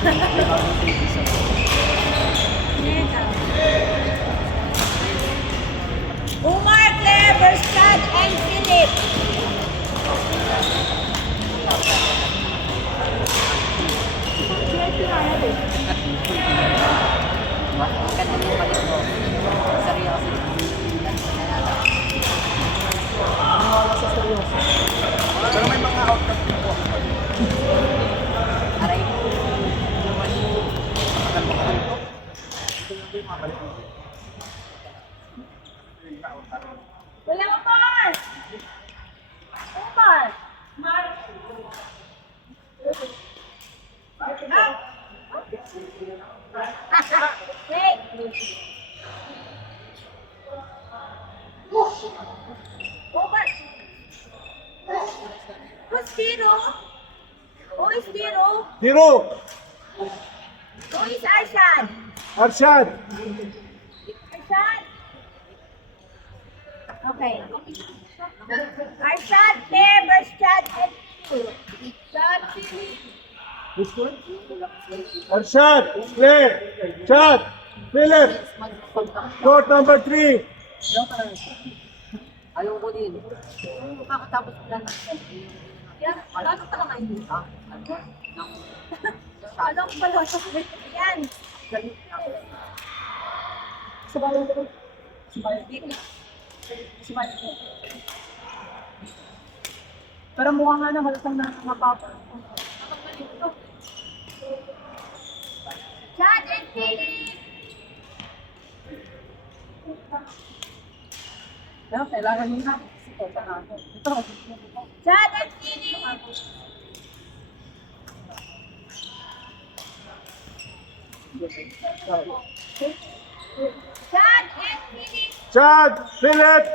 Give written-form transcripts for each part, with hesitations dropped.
Umar, Claire, Berstad, and Philip. Ganda din pala ito. Seryoso. Pero may mga outcome din po. Aray. Matagal mo ka dito. Ito yung mga balik mo. Wala Umar! Umar! Hey! Umar! Who's Biro? Who is Biro? Hiro! Who is Arshad? Arshad! Arshad? Okay. Arshad, Claire, Berstad, and Philip. This one? Arshad! Claire! Chad! Philip! Court number 3! Ayaw ko din. Makakatapos ko lang. Ano pa lang kayo? Ha? Ano pala? Yan. Subayan ko. Subayan ko. Pero mukha nga na halatang nakakapapa. Chad and Philip. Kailangan nyo na. Ito. Chad and Philip. Chad and Philip. Chad! Philip!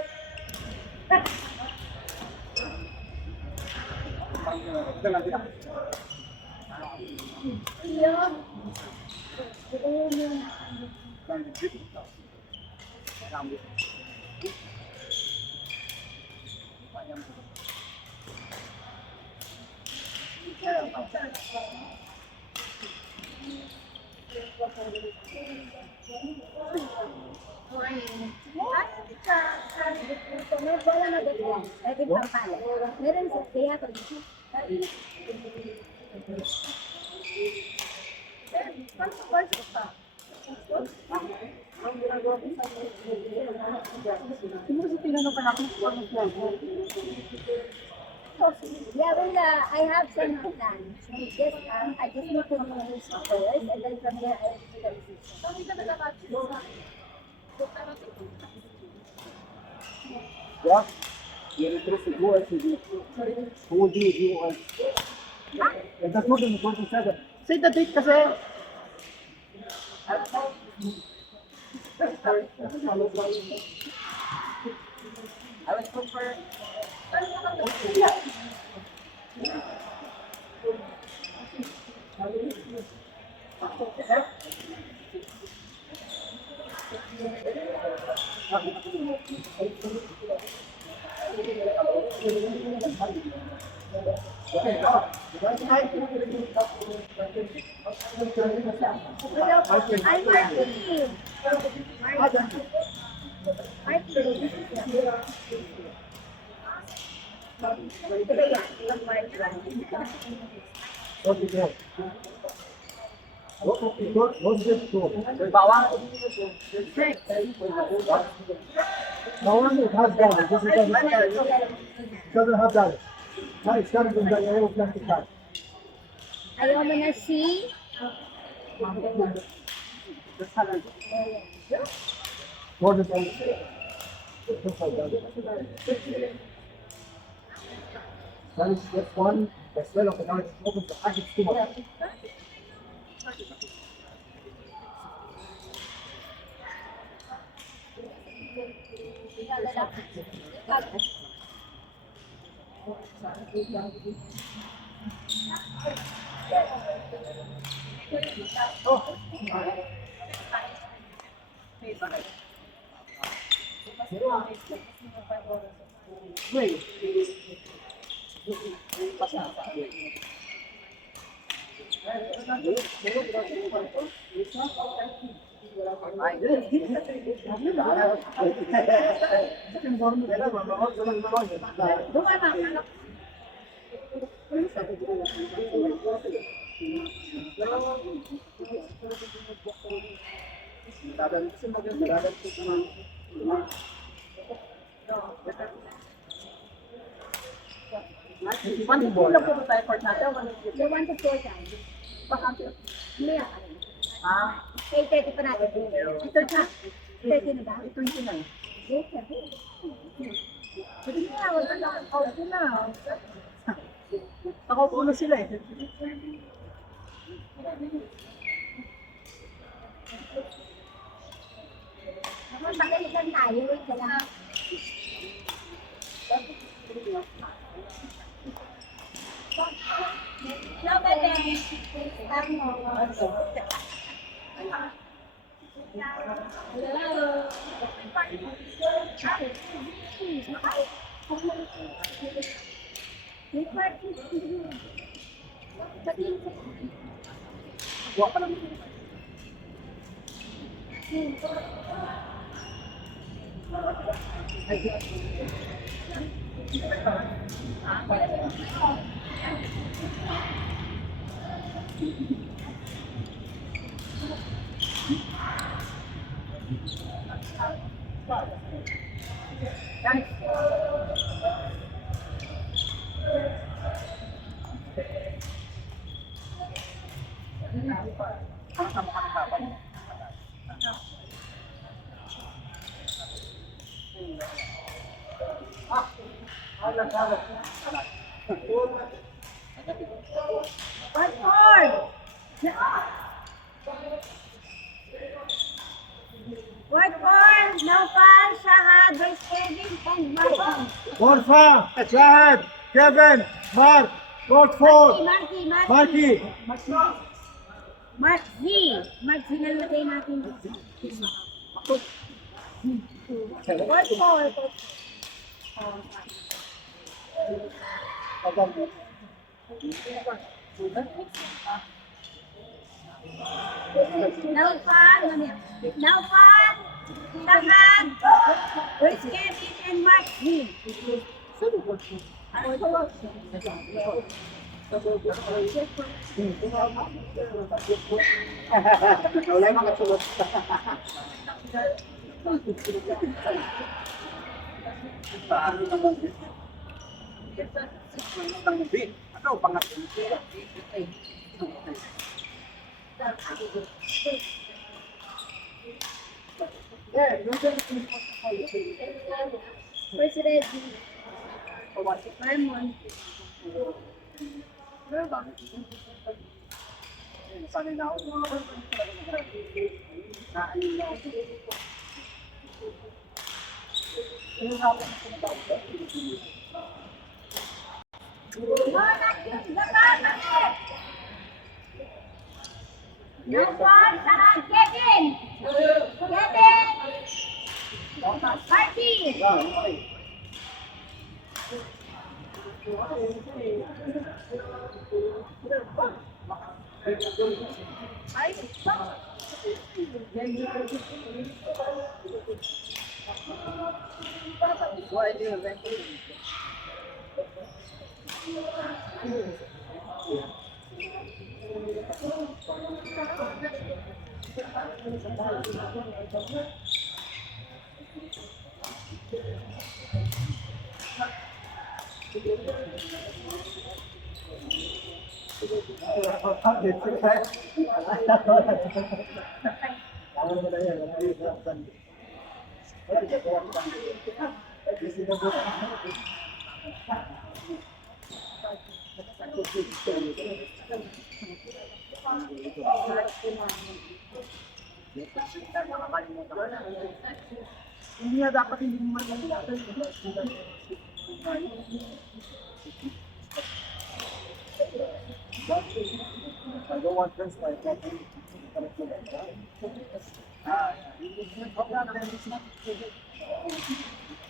Meron sa kaya ko dito. Yeah, well, I have some plans. I just need to finish first, and then from there I will do the decision. Yeah? You're interested to go and who will do it? You want? And that's what the person said. Say the date kasi. I was prefer. I'm Martin. What is that? What's this for? Bawang. No one it has damage. This doesn't have damage. No, it's coming from the aeroplastic bag. Ayaw mo na si? What is that? That is just one. The smell of the knife opens the package too much. Wait. Lang po tayo for natin. The 1 to 4 times. Baka, may Ah, kay 30 pa natin. Ito na. 30 na ba? 20 na. Yes, sir. Sige na, wala na. Nakaupo na. Nakaupo na sila eh. Magalitan tayo. Wait ka lang. No, bebe. Hello. What for? What for? Naufal, Shahad, Vice Kevin, and Marky. Orfa, Shahad, Kevin, Mark, Court 4, Marky. Marky. Mark Z. Mark Z na lagay natin. What for? Naufal, Shahad, Vice Kevin, and Mark Z. Wala yung mga sulot. Ano, pangatlo? President Raymond. Sanay na ako. Naufal, Shahad, Kevin. Kevin. Marky. Hindi na dapat hindi mo mangyayari. I don't want this like that.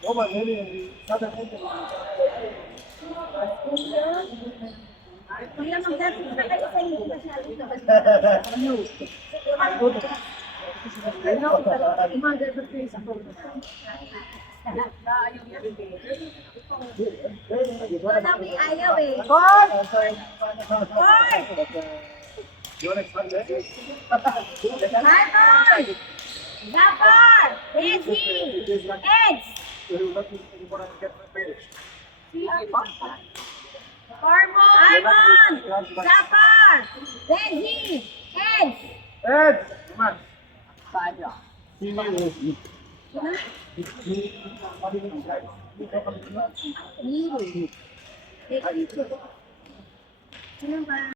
Oh, but maybe southern India. Kuya, magdati na kayo sa inyo masyado. Wala may ayaw eh. You want to expand that? Harvard! Zapar! Desi! Eds! You want to get married? Harmon! Zapar! Desi! Eds! Ed, come on. Saya. Sino ba?